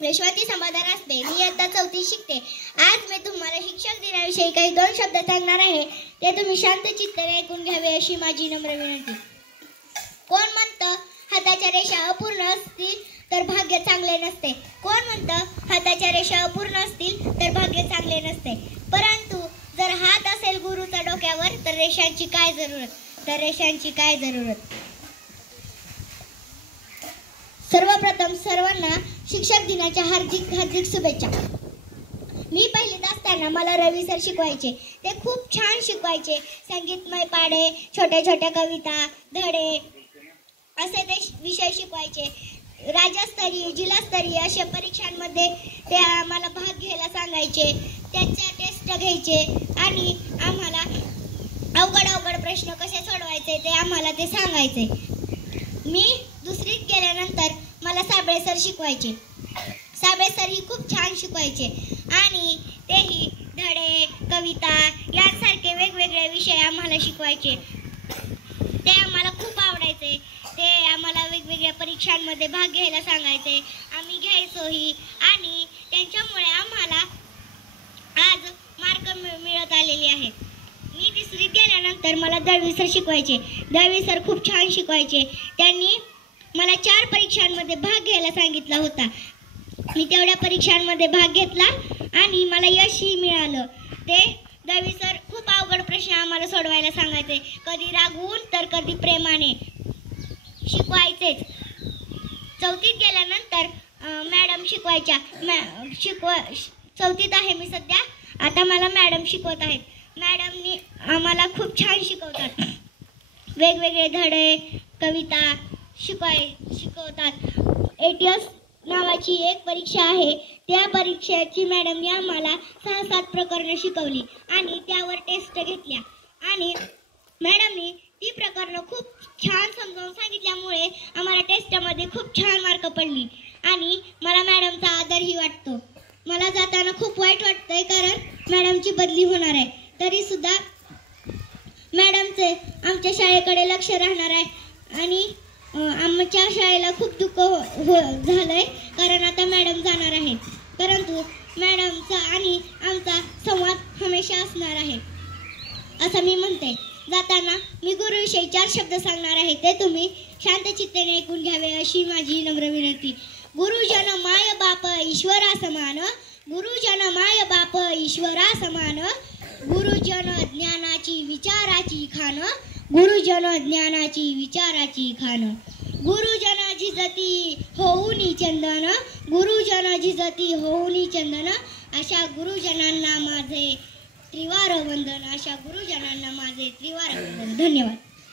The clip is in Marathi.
यशवंती समाधान असते। मी इयत्ता 4थी शिकते। आज मी तुम्हाला शिक्षक दिनाविषयी काही 2 शब्द सांगणार आहे, ते तुम्ही शांत चित्ताने ऐकून घ्यावे अशी माझी नम्र विनंती। कोण म्हणतं हाताच्या रेषा अपूर्ण असतील तर भाग्य चांगले नसते। कोण म्हणतं हाताच्या रेषा अपूर्ण असतील तर भाग्य चांगले नसते। परंतु जर हात असेल गुरुच्या डोक्यावर तर रेषांची काय जरूरत। सर्वप्रथम सर्वांना शिक्षक दिनाच्या हार्दिक शुभेच्छा। मी पहिलीत असताना मला रवी सर शिकवायचे। ते खूप छान शिकवायचे। संगीतमय पाढे, छोट्या छोट्या कविता, धडे असे ते विषय शिकवायचे। राज्यस्तरीय, जिल्हास्तरीय अशा परीक्षांमध्ये ते आम्हाला भाग घ्यायला सांगायचे। त्याच्या टेस्ट घ्यायचे आणि आम्हाला अवघड प्रश्न कसे सोडवायचे ते आम्हाला ते सांगायचे। मी दुसरीत गेल्यानंतर मला साबळे सर शिकवायचे। साबळे सर ही खूप छान शिकवायचे आणि तेही धडे, कविता यांसारखे वेगवेगळे विषय आम्हाला शिकवायचे। ते आम्हाला खूप आवडायचे। ते आम्हाला वेगवेगळ्या परीक्षांमध्ये भाग घ्यायला सांगायचे। आम्ही घ्यायचोही आणि त्यांच्यामुळे आम्हाला आज मार्क मिळत आलेले आहेत। मी तिसरीत गेल्यानंतर मला दळवी सर शिकवायचे। दळवी सर खूप छान शिकवायचे। त्यांनी मला 4 परीक्षांमध्ये भाग घ्यायला सांगितला होता। मी तेवढ्या परीक्षांमध्ये भाग घेतला आणि मला यशही मिळालं। ते दळवी सर खूप अवघड प्रश्न आम्हाला सोडवायला सांगायचे, कधी रागवून तर कधी प्रेमाने शिकवायचेच। 4थीत गेल्यानंतर मॅडम शिकवायच्या। 4थीत आहे मी सध्या। आता मला मॅडम शिकवत आहेत। मॅडमनी आम्हाला खूप छान शिकवतात। वेगवेगळे धडे, कविता शिकवतात। ATS नावाची एक परीक्षा आहे। त्या परीक्षेची मॅडमने आम्हाला 6-7 प्रकरणे शिकवली आणि त्यावर टेस्ट घेतल्या आणि मॅडमने ती प्रकरणं खूप छान समजावून सांगितल्यामुळे आम्हाला टेस्टमध्ये खूप छान मार्क पडली आणि मला मॅडमचा आदरही वाटतो। मला जाताना खूप वाईट वाटतंय, कारण मॅडमची बदली होणार आहे। तरी सुद्धा मॅडमचे आमच्या शाळेकडे लक्ष राहणार आहे आणि आमच्या शाळेला खूप दुःख झालंय, कारण आता मॅडम जाणार आहे। परंतु मॅडमचा आणि आमचा संवाद हमेशा असणार आहे असं मी म्हणते। जाताना मी गुरुविषयी 4 शब्द सांगणार आहे, ते तुम्ही शांत चित्ताने ऐकून घ्यावे अशी माझी नम्र विनंती। गुरुजन माय बाप ईश्वरा समान, गुरुजन माय बाप ईश्वरा समान, गुरुजन ज्ञानाची विचाराची खान, गुरुजन ज्ञानाची विचाराची खान, गुरुजन झिजती होऊनी चंदन, गुरुजन झिजती होऊनी चंदन, अशा गुरुजनांना माझे त्रिवार वंदन, अशा गुरुजनांना माझे त्रिवार वंदन। धन्यवाद।